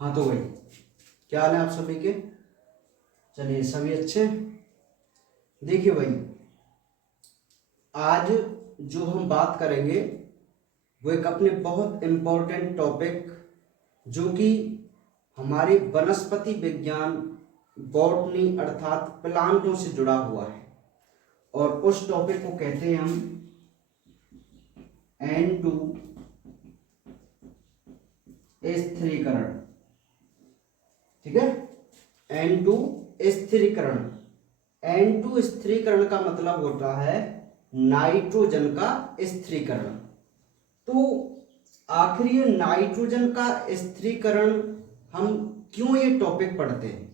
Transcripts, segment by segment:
हाँ तो भाई, क्या हाल है आप सभी के? चलिए, सभी अच्छे। देखिए भाई, आज जो हम बात करेंगे वो एक अपने बहुत इम्पोर्टेंट टॉपिक, जो कि हमारे वनस्पति विज्ञान बॉटनी अर्थात प्लांटों से जुड़ा हुआ है। और उस टॉपिक को कहते हैं हम N2 स्थिरीकरण। ठीक है, N2 स्थिरीकरण। N2 स्थिरीकरण का मतलब होता है नाइट्रोजन का स्थिरीकरण। तो आखिर ये नाइट्रोजन का स्थिरीकरण हम क्यों ये टॉपिक पढ़ते हैं?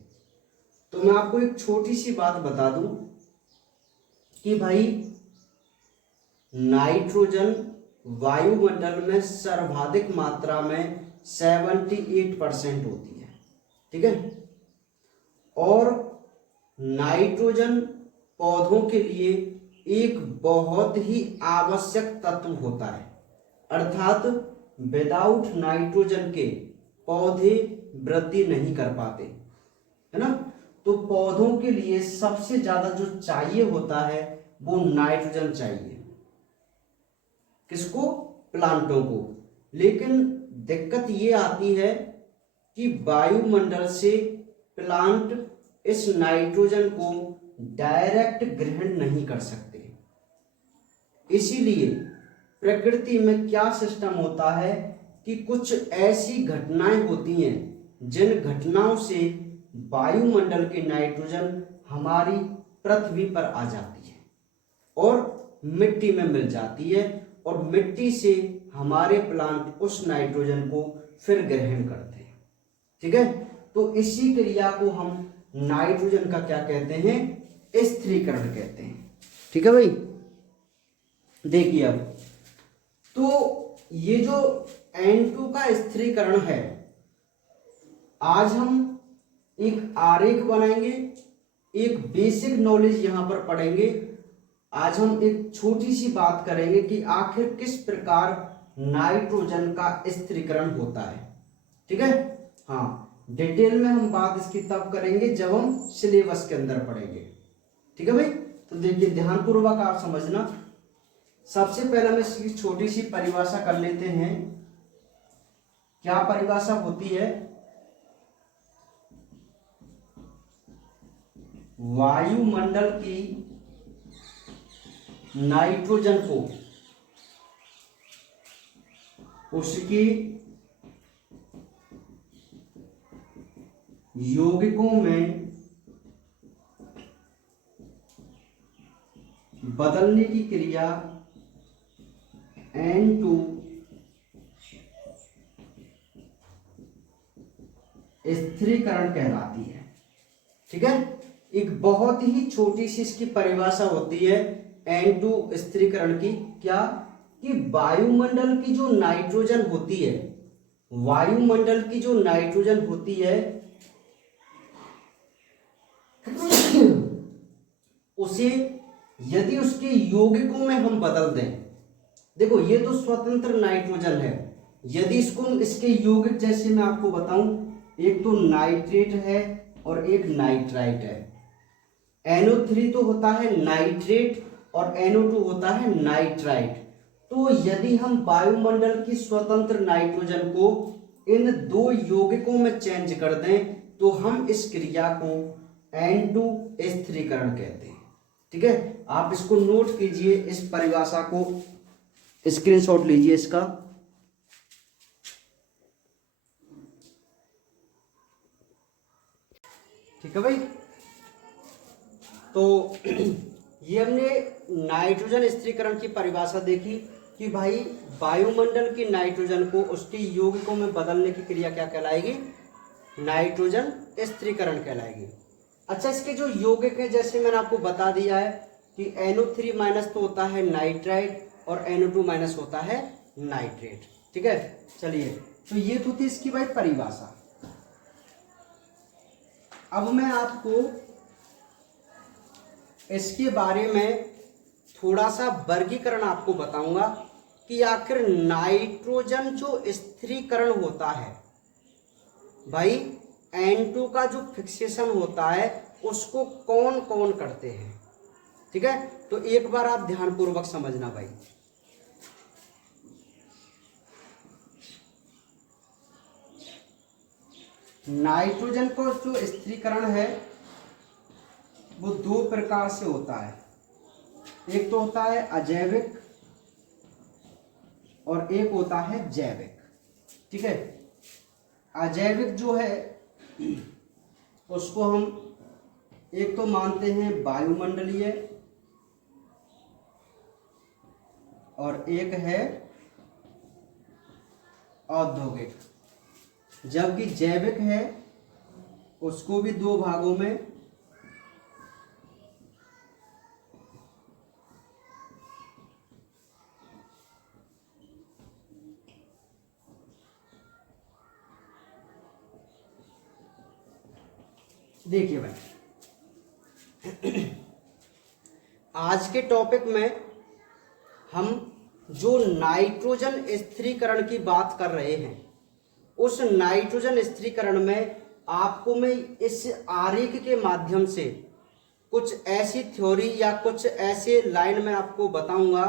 तो मैं आपको एक छोटी सी बात बता दूं कि भाई, नाइट्रोजन वायुमंडल में सर्वाधिक मात्रा में 78% होती है। ठीक है, और नाइट्रोजन पौधों के लिए एक बहुत ही आवश्यक तत्व होता है, अर्थात विदाउट नाइट्रोजन के पौधे वृद्धि नहीं कर पाते, है ना। तो पौधों के लिए सबसे ज्यादा जो चाहिए होता है वो नाइट्रोजन चाहिए। किसको? प्लांटों को। लेकिन दिक्कत ये आती है कि वायुमंडल से प्लांट इस नाइट्रोजन को डायरेक्ट ग्रहण नहीं कर सकते। इसीलिए प्रकृति में क्या सिस्टम होता है कि कुछ ऐसी घटनाएं होती हैं जिन घटनाओं से वायुमंडल की नाइट्रोजन हमारी पृथ्वी पर आ जाती है और मिट्टी में मिल जाती है, और मिट्टी से हमारे प्लांट उस नाइट्रोजन को फिर ग्रहण करते हैं। ठीक है, तो इसी क्रिया को हम नाइट्रोजन का क्या कहते हैं? स्थिरीकरण कहते हैं। ठीक है भाई, देखिए अब तो ये जो N2 का स्थिरीकरण है, आज हम एक आरेख बनाएंगे, एक बेसिक नॉलेज यहां पर पढ़ेंगे। आज हम एक छोटी सी बात करेंगे कि आखिर किस प्रकार नाइट्रोजन का स्थिरीकरण होता है। ठीक है, हाँ, डिटेल में हम बात इसकी तब करेंगे जब हम सिलेबस के अंदर पढ़ेंगे। ठीक है भाई, तो देखिए ध्यानपूर्वक आप समझना। सबसे पहले हम इसकी छोटी सी परिभाषा कर लेते हैं। क्या परिभाषा होती है? वायुमंडल की नाइट्रोजन को उसके यौगिकों में बदलने की क्रिया N2 स्थिरीकरण कहलाती है। ठीक है, एक बहुत ही छोटी सी इसकी परिभाषा होती है N2 स्थिरीकरण की। क्या? कि वायुमंडल की जो नाइट्रोजन होती है, वायुमंडल की जो नाइट्रोजन होती है उसे यदि उसके यौगिकों में हम बदल दें, देखो ये तो स्वतंत्र नाइट्रोजन है, यदि इसको इसके यौगिक जैसे मैं आपको बताऊं, एक तो नाइट्रेट है और एक नाइट्राइट है। NO3 तो होता है नाइट्रेट और NO2 होता है नाइट्राइट। तो यदि हम वायुमंडल की स्वतंत्र नाइट्रोजन को इन दो यौगिकों में चेंज कर दें तो हम इस क्रिया को N2 स्थिरीकरण कहते हैं। ठीक है, आप इसको नोट कीजिए, इस परिभाषा को स्क्रीनशॉट लीजिए इसका। ठीक है भाई, तो ये हमने नाइट्रोजन स्थिरीकरण की परिभाषा देखी कि भाई वायुमंडल की नाइट्रोजन को उसके यौगिकों में बदलने की क्रिया क्या कहलाएगी? नाइट्रोजन स्थिरीकरण कहलाएगी। अच्छा, इसके जो यौगिक है जैसे मैंने आपको बता दिया है कि NO3 माइनस तो होता है नाइट्राइट और NO2 माइनस होता है नाइट्रेट। ठीक है, चलिए, तो ये तो थी इसकी भाई परिभाषा। अब मैं आपको इसके बारे में थोड़ा सा वर्गीकरण आपको बताऊंगा कि आखिर नाइट्रोजन जो स्थिरीकरण होता है भाई, N2 का जो फिक्सेशन होता है उसको कौन कौन करते हैं। ठीक है, तो एक बार आप ध्यानपूर्वक समझना भाई। नाइट्रोजन को जो स्थिरीकरण है वो दो प्रकार से होता है। एक तो होता है अजैविक और एक होता है जैविक। ठीक है, अजैविक जो है उसको हम एक तो मानते हैं वायुमंडलीय और एक है औद्योगिक, जबकि जैविक है उसको भी दो भागों में देखिए भाई। आज के टॉपिक में हम जो नाइट्रोजन स्थिरीकरण की बात कर रहे हैं, उस नाइट्रोजन स्थिरीकरण में आपको मैं इस आरेख के माध्यम से कुछ ऐसी थ्योरी या कुछ ऐसे लाइन में आपको बताऊंगा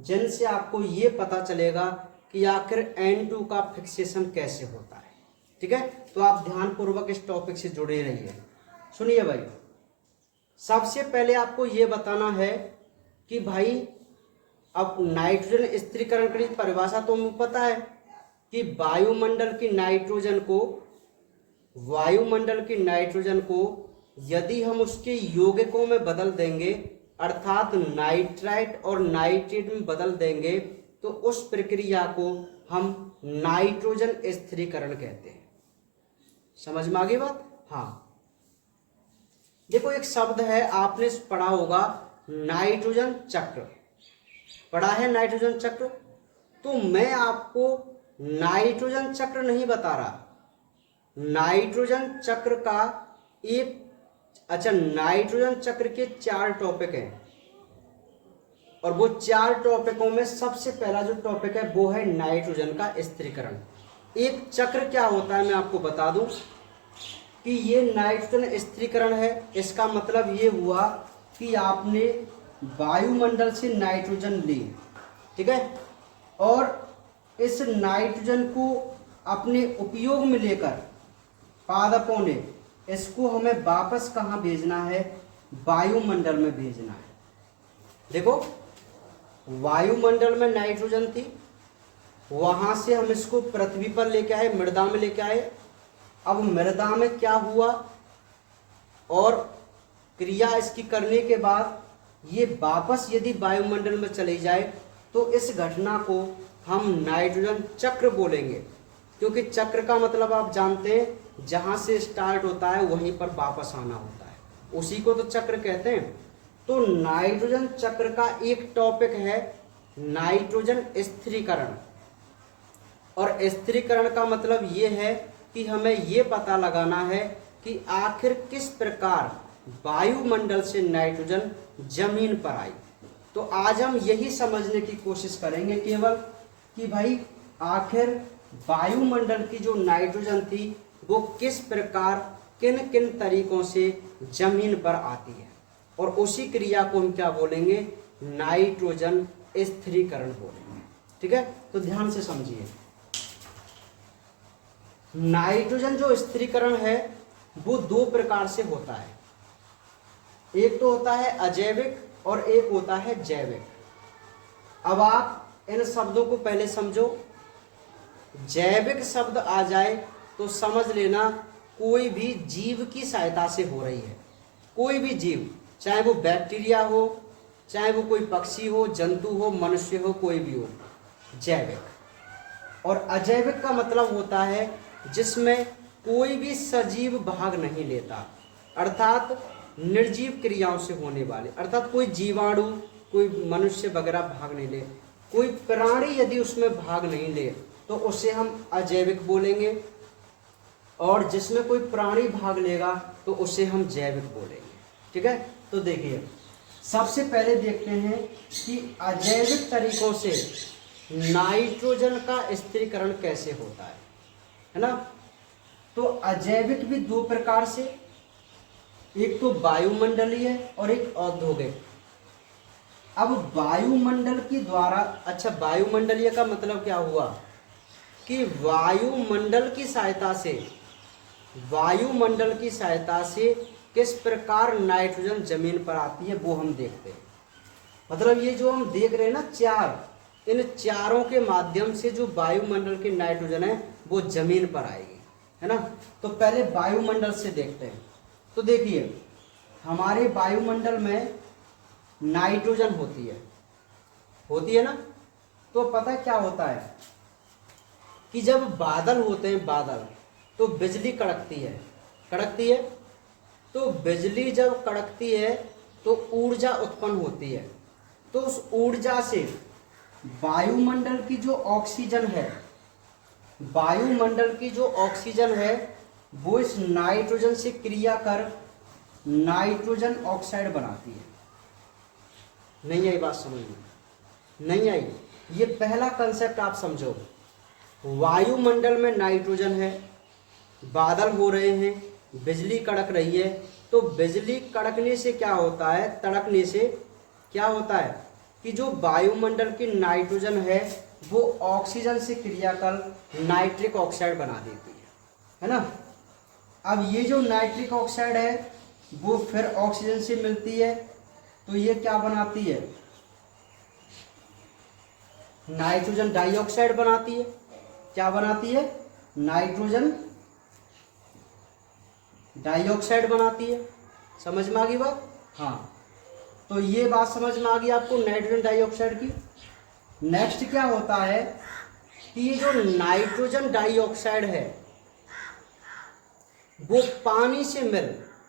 जिनसे आपको ये पता चलेगा कि आखिर N2 का फिक्सेशन कैसे होता है। ठीक है, तो आप ध्यानपूर्वक इस टॉपिक से जुड़े रहिए। सुनिए भाई, सबसे पहले आपको ये बताना है कि भाई अब नाइट्रोजन स्थिरीकरण की परिभाषा तो मुझे पता है कि वायुमंडल की नाइट्रोजन को यदि हम उसके यौगिकों में बदल देंगे, अर्थात नाइट्राइट और नाइट्रेट में बदल देंगे, तो उस प्रक्रिया को हम नाइट्रोजन स्थिरीकरण कहते हैं। समझ में आ गई बात? हाँ, देखो एक शब्द है, आपने पढ़ा होगा नाइट्रोजन चक्र, पढ़ा है नाइट्रोजन चक्र। तो मैं आपको नाइट्रोजन चक्र नहीं बता रहा, नाइट्रोजन चक्र का नाइट्रोजन चक्र के 4 टॉपिक हैं और वो 4 टॉपिकों में सबसे पहला जो टॉपिक है वो है नाइट्रोजन का स्थिरीकरण। एक चक्र क्या होता है मैं आपको बता दूं कि ये नाइट्रोजन स्थिरीकरण है। इसका मतलब ये हुआ कि आपने वायुमंडल से नाइट्रोजन ली, ठीक है, और इस नाइट्रोजन को अपने उपयोग में लेकर पादपों ने इसको हमें वापस कहाँ भेजना है? वायुमंडल में भेजना है। देखो, वायुमंडल में नाइट्रोजन थी, वहां से हम इसको पृथ्वी पर लेके आए, मृदा में लेके आए। अब मृदा में क्या हुआ और क्रिया इसकी करने के बाद ये वापस यदि वायुमंडल में चली जाए तो इस घटना को हम नाइट्रोजन चक्र बोलेंगे, क्योंकि चक्र का मतलब आप जानते हैं जहां से स्टार्ट होता है वहीं पर वापस आना होता है, उसी को तो चक्र कहते हैं। तो नाइट्रोजन चक्र का एक टॉपिक है नाइट्रोजन स्थिरीकरण, और स्थिरीकरण का मतलब ये है कि हमें ये पता लगाना है कि आखिर किस प्रकार वायुमंडल से नाइट्रोजन जमीन पर आई। तो आज हम यही समझने की कोशिश करेंगे केवल कि भाई आखिर वायुमंडल की जो नाइट्रोजन थी वो किस प्रकार किन किन तरीकों से जमीन पर आती है, और उसी क्रिया को हम क्या बोलेंगे? नाइट्रोजन स्थिरीकरण बोलेंगे। ठीक है, तो ध्यान से समझिए। नाइट्रोजन जो स्थिरीकरण है वो 2 प्रकार से होता है, एक तो होता है अजैविक और एक होता है जैविक। अब आप इन शब्दों को पहले समझो। जैविक शब्द आ जाए तो समझ लेना कोई भी जीव की सहायता से हो रही है। कोई भी जीव, चाहे वो बैक्टीरिया हो, चाहे वो कोई पक्षी हो, जंतु हो, मनुष्य हो, कोई भी हो, जैविक। और अजैविक का मतलब होता है जिसमें कोई भी सजीव भाग नहीं लेता, अर्थात निर्जीव क्रियाओं से होने वाले, अर्थात कोई जीवाणु, कोई मनुष्य वगैरह भाग नहीं ले, कोई प्राणी यदि उसमें भाग नहीं ले तो उसे हम अजैविक बोलेंगे, और जिसमें कोई प्राणी भाग लेगा तो उसे हम जैविक बोलेंगे। ठीक है, तो देखिए सबसे पहले देखते हैं कि अजैविक तरीकों से नाइट्रोजन का स्थिरीकरण कैसे होता है ना। तो अजैविक भी दो प्रकार से, एक तो वायुमंडलीय और एक औद्योगिक। अब वायुमंडल के द्वारा, अच्छा वायुमंडलीय का मतलब क्या हुआ कि वायुमंडल की सहायता से, वायुमंडल की सहायता से किस प्रकार नाइट्रोजन जमीन पर आती है वो हम देखते हैं। मतलब ये जो हम देख रहे हैं ना चार, इन चारों के माध्यम से जो वायुमंडल की नाइट्रोजन है वो जमीन पर आएगी, है ना। तो पहले वायुमंडल से देखते हैं। तो देखिए हमारे वायुमंडल में नाइट्रोजन होती है ना। तो पता क्या होता है कि जब बादल होते हैं, बादल, तो बिजली कड़कती है। तो बिजली जब कड़कती है तो ऊर्जा उत्पन्न होती है। तो उस ऊर्जा से वायुमंडल की जो ऑक्सीजन है, वायुमंडल की जो ऑक्सीजन है वो इस नाइट्रोजन से क्रिया कर नाइट्रोजन ऑक्साइड बनाती है। नहीं आई बात समझ में? नहीं आई? ये पहला कंसेप्ट आप समझो। वायुमंडल में नाइट्रोजन है, बादल हो रहे हैं, बिजली कड़क रही है। तो बिजली कड़कने से क्या होता है, तड़कने से क्या होता है कि जो वायुमंडल की नाइट्रोजन है वो ऑक्सीजन से क्रिया कर नाइट्रिक ऑक्साइड बना देती है ना। अब ये जो नाइट्रिक ऑक्साइड है वो फिर ऑक्सीजन से मिलती है, तो ये क्या बनाती है, नाइट्रोजन डाइऑक्साइड बनाती है। क्या बनाती है, नाइट्रोजन डाइऑक्साइड बनाती है। समझ में आ गई बात? हाँ, तो ये बात समझ में आ गई आपको नाइट्रोजन डाइऑक्साइड की। नेक्स्ट क्या होता है कि ये जो नाइट्रोजन डाइऑक्साइड है वो पानी से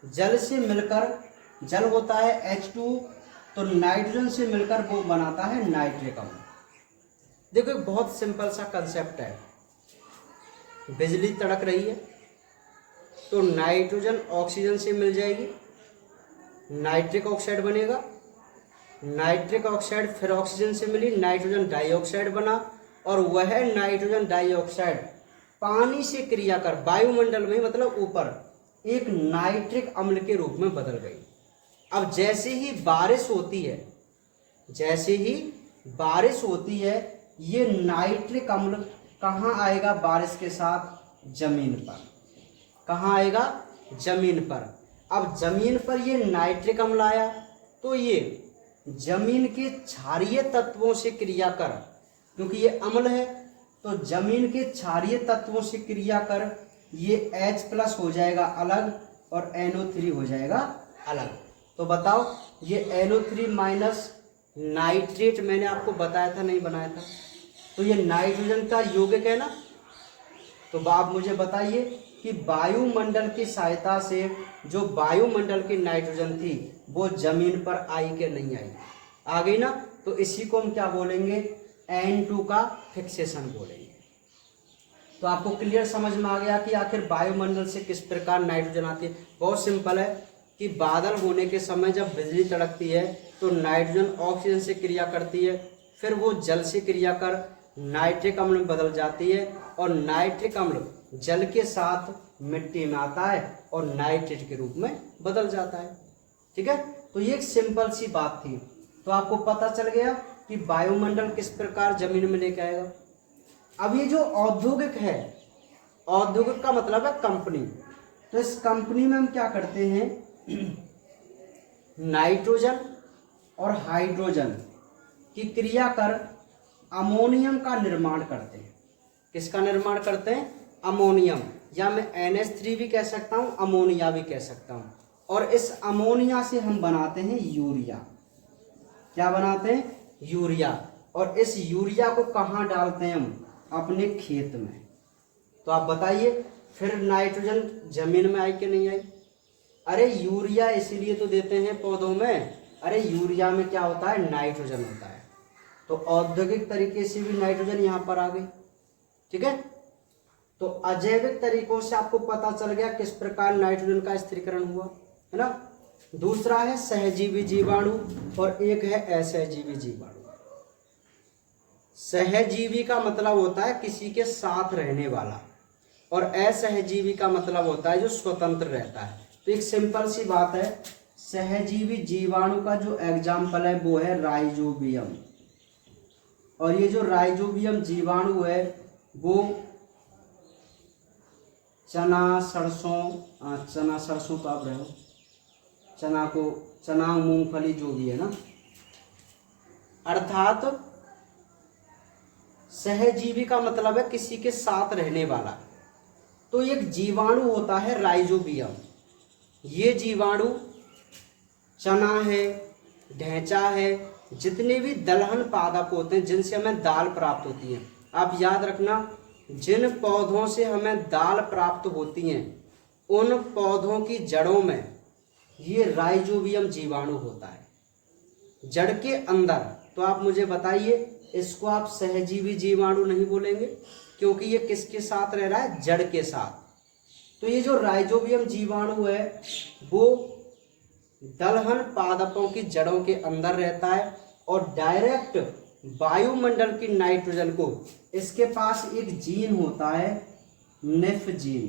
जल से मिलकर, जल होता है H2, तो नाइट्रोजन से मिलकर वो बनाता है नाइट्रिक अम्ल। देखो एक बहुत सिंपल सा कंसेप्ट है। बिजली तड़क रही है तो नाइट्रोजन ऑक्सीजन से मिल जाएगी, नाइट्रिक ऑक्साइड बनेगा। नाइट्रिक ऑक्साइड फिर ऑक्सीजन से मिली, नाइट्रोजन डाइऑक्साइड बना, और वह नाइट्रोजन डाइऑक्साइड पानी से क्रिया कर वायुमंडल में, मतलब ऊपर, एक नाइट्रिक अम्ल के रूप में बदल गई। अब जैसे ही बारिश होती है, जैसे ही बारिश होती है, ये नाइट्रिक अम्ल कहाँ आएगा बारिश के साथ, जमीन पर। कहाँ आएगा, जमीन पर। अब जमीन पर ये नाइट्रिक अम्ल आया तो ये जमीन के क्षारीय तत्वों से क्रिया कर, क्योंकि ये अम्ल है तो जमीन के क्षारीय तत्वों से क्रिया कर ये H+ हो जाएगा अलग और NO3 हो जाएगा अलग। तो बताओ ये NO3- नाइट्रेट मैंने आपको बताया था नहीं बनाया था, तो ये नाइट्रोजन का यौगिक है ना। तो आप मुझे बताइए कि वायुमंडल की सहायता से जो वायुमंडल की नाइट्रोजन थी वो जमीन पर आई कि नहीं आई, आ गई ना। तो इसी को हम क्या बोलेंगे, N2 का फिक्सेशन बोलेंगे। तो आपको क्लियर समझ में आ गया कि आखिर वायुमंडल से किस प्रकार नाइट्रोजन आती है। बहुत सिंपल है कि बादल होने के समय जब बिजली तड़कती है तो नाइट्रोजन ऑक्सीजन से क्रिया करती है, फिर वो जल से क्रिया कर नाइट्रिक अम्ल में बदल जाती है, और नाइट्रिक अम्ल जल के साथ मिट्टी में आता है और नाइट्रेट के रूप में बदल जाता है। ठीक है, तो ये एक सिंपल सी बात थी। तो आपको पता चल गया कि वायुमंडल किस प्रकार जमीन में लेके आएगा। अब ये जो औद्योगिक है, औद्योगिक का मतलब है कंपनी। तो इस कंपनी में हम क्या करते हैं, नाइट्रोजन और हाइड्रोजन की क्रिया कर अमोनियम का निर्माण करते हैं। किसका निर्माण करते हैं, अमोनियम, या मैं NH3 भी कह सकता हूं, अमोनिया भी कह सकता हूं। और इस अमोनिया से हम बनाते हैं यूरिया। क्या बनाते हैं, यूरिया। और इस यूरिया को कहाँ डालते हैं हम, अपने खेत में। तो आप बताइए फिर नाइट्रोजन जमीन में आई कि नहीं आई। अरे यूरिया इसीलिए तो देते हैं पौधों में, अरे यूरिया में क्या होता है, नाइट्रोजन होता है। तो औद्योगिक तरीके से भी नाइट्रोजन यहाँ पर आ गई। ठीक है, तो अजैविक तरीकों से आपको पता चल गया किस प्रकार नाइट्रोजन का स्थिरीकरण हुआ, है ना। दूसरा है सहजीवी जीवाणु और एक है असहजीवी जीवाणु। सहजीवी का मतलब होता है किसी के साथ रहने वाला, और असहजीवी का मतलब होता है जो स्वतंत्र रहता है। तो एक सिंपल सी बात है, सहजीवी जीवाणु का जो एग्जाम्पल है वो है राइजोबियम, और ये जो राइजोबियम जीवाणु है वो चना सरसों तो आप रहे हो, चना मूंगफली जो भी है ना, अर्थात सहजीवी का मतलब है किसी के साथ रहने वाला। तो एक जीवाणु होता है राइजोबियम, ये जीवाणु चना है, ढैंचा है, जितने भी दलहन पादप होते हैं जिनसे हमें दाल प्राप्त होती है, आप याद रखना जिन पौधों से हमें दाल प्राप्त होती हैं उन पौधों की जड़ों में ये राइजोबियम जीवाणु होता है, जड़ के अंदर। तो आप मुझे बताइए, इसको आप सहजीवी जीवाणु नहीं बोलेंगे क्योंकि ये किसके साथ रह रहा है, जड़ के साथ। तो ये जो राइजोबियम जीवाणु है वो दलहन पादपों की जड़ों के अंदर रहता है और डायरेक्ट वायुमंडल की नाइट्रोजन को, इसके पास एक जीन होता है निफ जीन।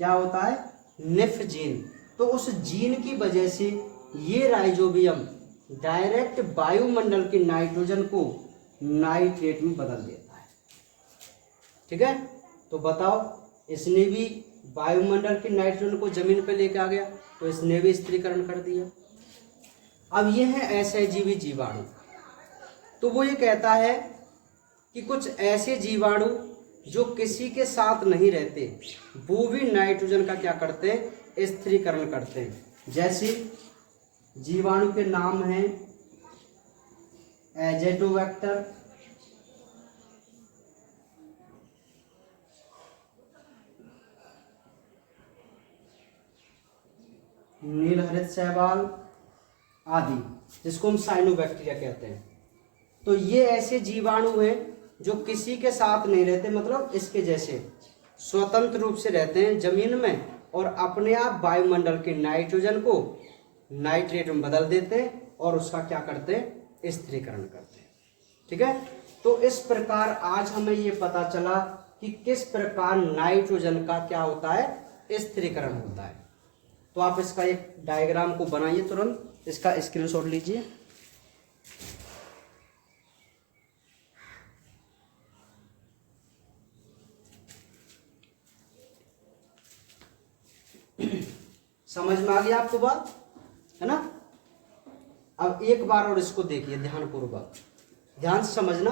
क्या होता है, निफ जीन। तो उस जीन की वजह से ये राइजोबियम डायरेक्ट वायुमंडल की नाइट्रोजन को नाइट्रेट में बदल देता है। ठीक है, तो बताओ, इसने भी वायुमंडल की नाइट्रोजन को जमीन पे लेके आ गया, तो इसने भी स्थिरीकरण कर दिया। अब ये है असहजीवी जीवाणु। तो वो ये कहता है कि कुछ ऐसे जीवाणु जो किसी के साथ नहीं रहते वो भी नाइट्रोजन का क्या करते हैं, स्थिरीकरण करते हैं। जैसे जीवाणु के नाम हैं एजेटोबैक्टर, नीलहरित शैवाल आदि, जिसको हम साइनोबैक्टीरिया कहते हैं। तो ये ऐसे जीवाणु हैं जो किसी के साथ नहीं रहते, मतलब इसके जैसे स्वतंत्र रूप से रहते हैं जमीन में और अपने आप वायुमंडल के नाइट्रोजन को नाइट्रेट में बदल देते हैं और उसका क्या करते हैं, स्थिरीकरण करते हैं। ठीक है, तो इस प्रकार आज हमें ये पता चला कि किस प्रकार नाइट्रोजन का क्या होता है, स्थिरीकरण होता है। तो आप इसका एक डायग्राम को बनाइए, तुरंत इसका स्क्रीनशॉट लीजिए। समझ में आ गया आपको बात, है ना। अब एक बार और इसको देखिए ध्यानपूर्वक, ध्यान से समझना।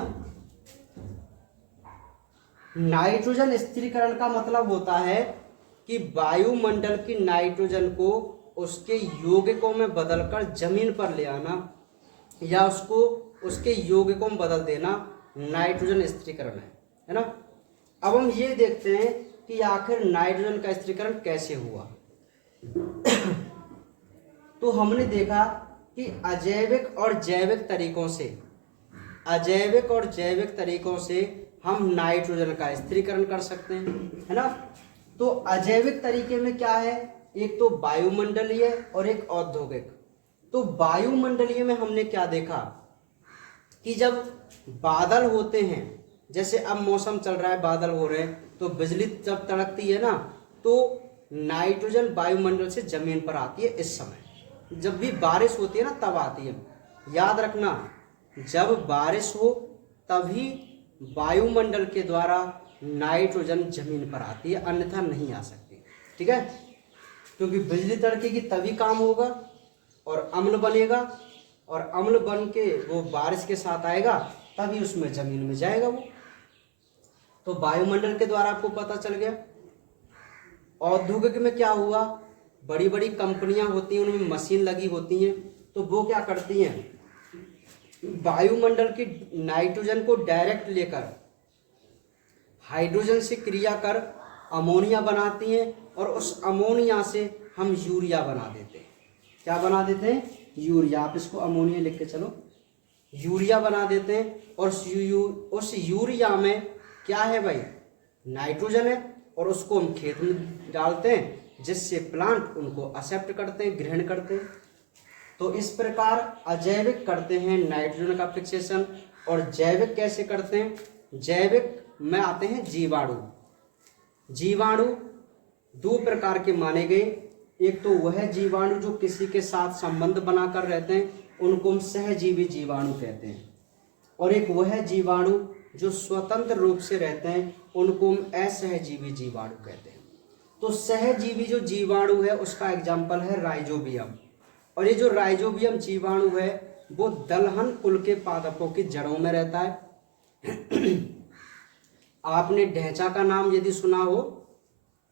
नाइट्रोजन स्थिरीकरण का मतलब होता है कि वायुमंडल की नाइट्रोजन को उसके यौगिकों में बदलकर जमीन पर ले आना या उसको उसके यौगिकों में बदल देना नाइट्रोजन स्थिरीकरण है ना। अब हम ये देखते हैं कि आखिर नाइट्रोजन का स्थिरीकरण कैसे हुआ। तो हमने देखा कि अजैविक और जैविक तरीकों से हम नाइट्रोजन का स्थिरीकरण कर सकते हैं, है ना। तो अजैविक तरीके में क्या है, एक तो वायुमंडलीय और एक औद्योगिक। तो वायुमंडलीय में हमने क्या देखा कि जब बादल होते हैं, जैसे अब मौसम चल रहा है, बादल हो रहे हैं, तो बिजली जब तड़कती है ना, तो नाइट्रोजन वायुमंडल से जमीन पर आती है। इस समय जब भी बारिश होती है ना तब आती है। याद रखना, जब बारिश हो तभी वायुमंडल के द्वारा नाइट्रोजन जमीन पर आती है, अन्यथा नहीं आ सकती। ठीक है, क्योंकि बिजली तड़केगी तभी काम होगा और अम्ल बनेगा, और अम्ल बन के वो बारिश के साथ आएगा तभी उसमें जमीन में जाएगा वो। तो वायुमंडल के द्वारा आपको पता चल गया। औद्योगिक में क्या हुआ, बड़ी बड़ी कंपनियां होती हैं, उनमें मशीन लगी होती हैं, तो वो क्या करती हैं, वायुमंडल की नाइट्रोजन को डायरेक्ट लेकर हाइड्रोजन से क्रिया कर अमोनिया बनाती हैं, और उस अमोनिया से हम यूरिया बना देते हैं। क्या बना देते हैं, यूरिया। आप इसको अमोनिया लिख के चलो, यूरिया बना देते हैं। और उस यूरिया में क्या है भाई, नाइट्रोजन है, और उसको हम खेत में डालते हैं जिससे प्लांट उनको एक्सेप्ट करते हैं, ग्रहण करते हैं। तो इस प्रकार अजैविक करते हैं नाइट्रोजन का फिक्सेशन, और जैविक कैसे करते हैं? जैविक में आते हैं जीवाणु। जीवाणु दो प्रकार के माने गए, एक तो वह जीवाणु जो किसी के साथ संबंध बनाकर रहते हैं, उनको हम सहजीवी जीवाणु कहते हैं, और एक वह जीवाणु जो स्वतंत्र रूप से रहते हैं, उनको हम असहजीवी जीवाणु कहते हैं। तो सहजीवी जो जीवाणु है उसका एग्जाम्पल है राइजोबियम, और ये जो राइजोबियम जीवाणु है वो दलहन कुल के पादपों की जड़ों में रहता है। आपने ढैंचा का नाम यदि सुना हो,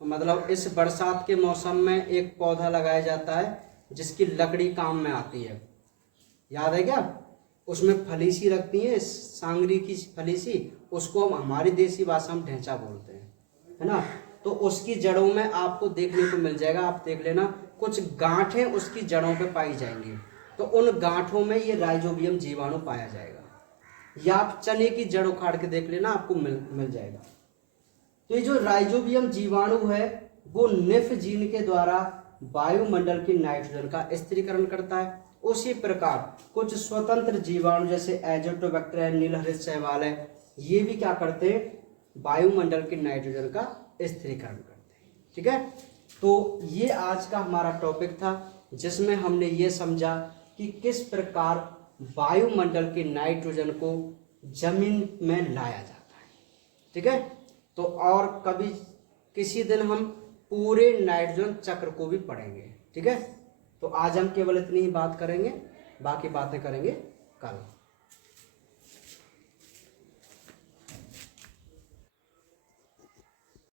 मतलब इस बरसात के मौसम में एक पौधा लगाया जाता है जिसकी लकड़ी काम में आती है, याद है क्या? उसमें फलीसी रखती है, सांगरी की फलीसी, उसको हम हमारी देसी भाषा में ढैंचा बोलते हैं, है ना। तो उसकी जड़ों में आपको देखने को मिल जाएगा, आप देख लेना, कुछ गांठें उसकी जड़ों पे पाई जाएंगी, तो उन गांठों में ये राइजोबियम जीवाणु पाया जाएगा। या आप चने की जड़ उखाड़ के देख लेना, आपको मिल जाएगा। तो ये जो राइजोबियम जीवाणु है वो निफ जीन के द्वारा वायुमंडल की नाइट्रोजन का स्थिरीकरण करता है। उसी प्रकार कुछ स्वतंत्र जीवाणु जैसे एजोटोबैक्टर है, नीलहरित शैवाल है, ये भी क्या करते हैं? वायुमंडल की नाइट्रोजन का स्थिरीकरण करते हैं। ठीक है, तो ये आज का हमारा टॉपिक था जिसमें हमने ये समझा कि किस प्रकार वायुमंडल की नाइट्रोजन को जमीन में लाया जाता है। ठीक है, तो और कभी किसी दिन हम पूरे नाइट्रोजन चक्र को भी पढ़ेंगे। ठीक है, तो आज हम केवल इतनी ही बात करेंगे, बाकी बातें करेंगे कल।